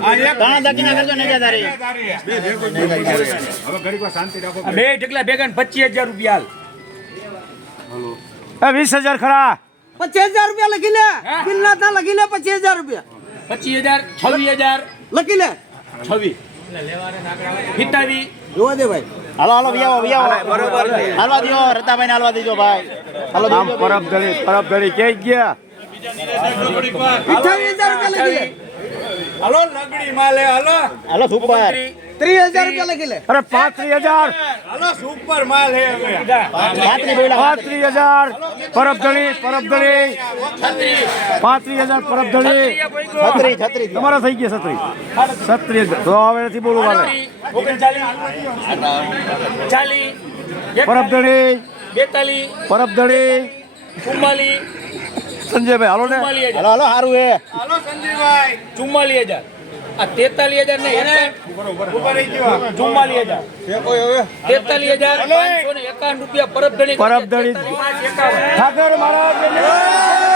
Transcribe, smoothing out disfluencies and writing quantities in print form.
ઘણા દક્ષિણા કરજો નેજાદારી બે ઢગલા ભેગા 25,000 રૂપિયા 20,000 ખરા 25,000 રૂપિયા લખી લે બિલના તા લખી લે 25,000 રૂપિયા 25,000 26,000 લખી લે 26 27 જોવા દે ભાઈ હાલો હાલો વિયાવો બરોબર હાલવા દો રતાભાઈ હાલવા દેજો ભાઈ હાલો આમ પરબ ધડી કે ગયા 28,000 રૂપિયા લખી લે હાલો લગડી માલે હાલો હાલો સુપર 30,000 રૂપિયા લખી લે અરે 35,000 હાલો સુપર માલ હે હવે 35,000 પરબ ધડી 35,000 પરબ ધડી છત્રી તમારા થઈ ગયા 36 તો હવે નથી બોલું વાલે 39 40 પરબ ધડી 42 પરબ ધડી 44 સંજયભાઈ હાલો ને હાલો હાલો સારું હે હાલો સંજયભાઈ 44,000 આ 43,000 ને બરોબર ઉપર રહી ગયો 44,000 43,551 રૂપિયા પરબ ધડી ઠાકર મહારાજ